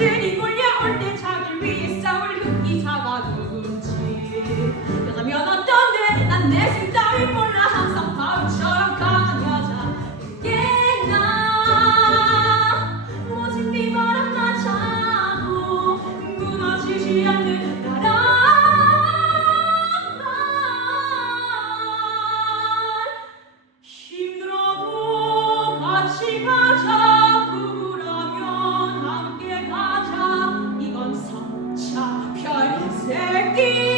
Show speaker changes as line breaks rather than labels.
did Thank you.